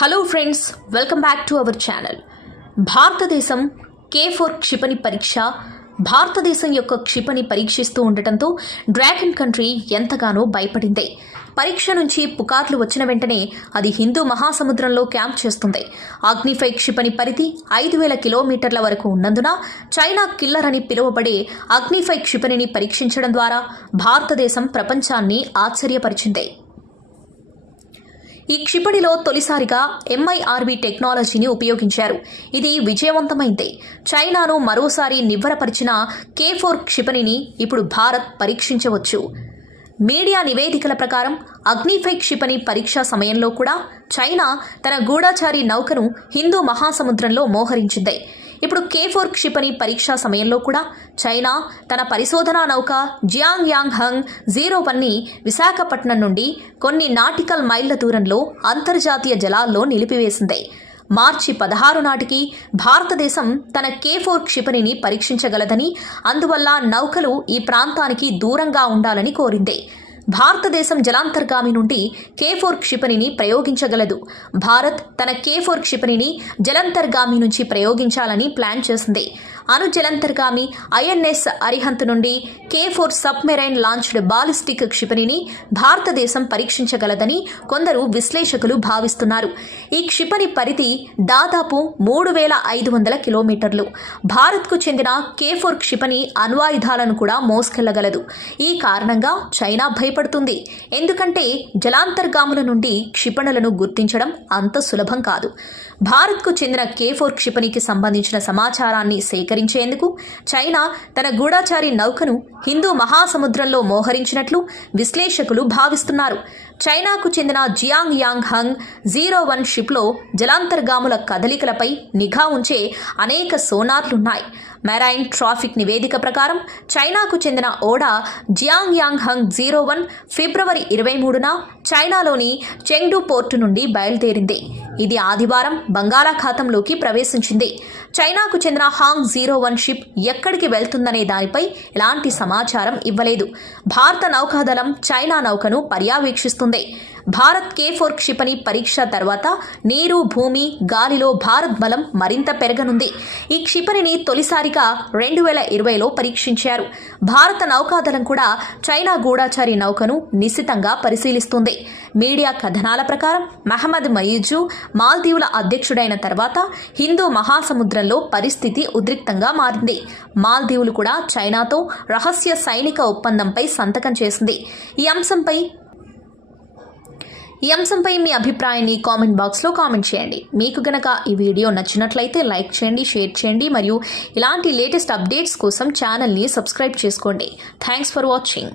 Hello friends, welcome back to our channel. భారతదేశం K4 క్షిపణి పరీక్ష భారతదేశం యొక్క క్షిపణి పరీక్షిస్తూ ఉండటంతో డ్రాగన్ కంట్రీ ఎంతగానో భయపడింది. పరీక్ష నుంచి పుకార్లు వచ్చిన వెంటనే అది హిందూ మహాసముద్రంలో క్యాంప్ చేస్తుంది. అగ్నిఫై క్షిపణి పరిధి 5000 కిలోమీటర్ల వరకు ఉన్నందున చైనా కిల్లర్ అని పిలువబడే అగ్నిఫై క్షిపణిని పరీక్షించడం ద్వారా భారతదేశం ప్రపంచాన్ని ఆశ్చర్యపరిచింది. ఈ క్షిపణిలో తొలిసారిగా MIRV టెక్నాలజీని ఉపయోగించారు. ఇది విజయవంతమైంది. చైనాను మరోసారి నివ్వరపరిచిన K4 క్షిపణిని ఇప్పుడు భారత్ పరీక్షించవచ్చు. మీడియా నివేదికల ప్రకారం అగ్నిఫై క్షిపణి పరీక్షా సమయంలో కూడా చైనా తన గూఢచారి నౌకను హిందూ మహాసముద్రంలో మోహరించింది. ఇప్పుడు K4 క్షిపణి పరీక్షా సమయంలో కూడా చైనా తన పరిశోధనా నౌక జియాంగ్యాంగ్ 01ని విశాఖపట్నం నుండి కొన్ని నాటికల్ మైళ్ల దూరంలో అంతర్జాతీయ జలాల్లో నిలిపివేసింది. మార్చి 16 నాటికి భారతదేశం తన K4 క్షిపణిని పరీక్షించగలదని, అందువల్ల నౌకలు ఈ ప్రాంతానికి దూరంగా ఉండాలని కోరింది. భారతదేశం జలాంతర్గామి నుండి K4 క్షిపణిని ప్రయోగించగలదు. భారత్ తన K4 క్షిపణిని జలాంతర్గామి నుంచి ప్రయోగించాలని ప్లాన్ చేసింది. అణు జలాంతర్గామి INS అరిహంత్ నుండి K4 సబ్మెరైన్ లాంచ్డ్ బాలిస్టిక్ క్షిపణిని భారతదేశం పరీక్షించగలదని కొందరు విశ్లేషకులు భావిస్తున్నారు. ఈ క్షిపణి పరిధి దాదాపు 3500 కిలోమీటర్లు. భారత్కు చెందిన K4 క్షిపణి అణ్వాయుధాలను కూడా మోసుకెళ్లగలదు. ఈ కారణంగా చైనా భయపడుతుంది. ఎందుకంటే జలాంతర్గాముల నుండి క్షిపణులను గుర్తించడం అంత సులభం కాదు. భారత్కు చెందిన K4 క్షిపణికి సంబంధించిన సమాచారాన్ని సేకరించేందుకు చైనా తన గూఢచారి నౌకను హిందూ మహాసముద్రంలో మోహరించినట్లు విశ్లేషకులు భావిస్తున్నారు. చైనాకు చెందిన జియాంగ్యాంగ్ 01 షిప్లో జలాంతర్గాముల కదలికలపై నిఘా ఉంచే అనేక సోనార్లున్నాయి. మెరైన్ ట్రాఫిక్ నివేదిక ప్రకారం చైనాకు చెందిన ఓడ జియాంగ్యాంగ్ 01 ఫిబ్రవరి 23న చైనాలోని చెంగ్డు పోర్టు నుండి బయలుదేరింది. ఇది ఆదివారం బంగాళాఖాతంలోకి ప్రవేశించింది. చైనాకు చెందిన 01 షిప్ ఎక్కడికి వెళ్తుందనే దానిపై ఎలాంటి సమాచారం ఇవ్వలేదు. భారత నౌకాదళం చైనా నౌకను పర్యవేక్షిస్తుంది. భారత్ K4 క్షిపణి పరీక్ష తర్వాత నీరు, భూమి, గాలిలో భారత్ బలం మరింత పెరగనుంది. ఈ క్షిపణిని తొలిసారిగా 2020లో పరీక్షించారు. భారత నౌకాదళం కూడా చైనా గూఢచారి నౌకను నిశితంగా పరిశీలిస్తుంది. మీడియా కథనాల ప్రకారం మహమ్మద్ మయీజు మాల్దీవుల అధ్యక్షుడైన తర్వాత హిందూ మహాసముద్రంలో పరిస్థితి ఉద్రిక్తంగా మారింది. మాల్దీవులు కూడా చైనాతో రహస్య సైనిక ఒప్పందంపై సంతకం చేసింది. ఈ అంశంపై మీ అభిప్రాయాన్ని కామెంట్ బాక్స్లో కామెంట్ చేయండి. మీకు గనక ఈ వీడియో నచ్చినట్లయితే లైక్ చేయండి, షేర్ చేయండి మరియు ఇలాంటి లేటెస్ట్ అప్డేట్స్ కోసం ఛానల్ని సబ్స్క్రైబ్ చేసుకోండి. Thanks for watching.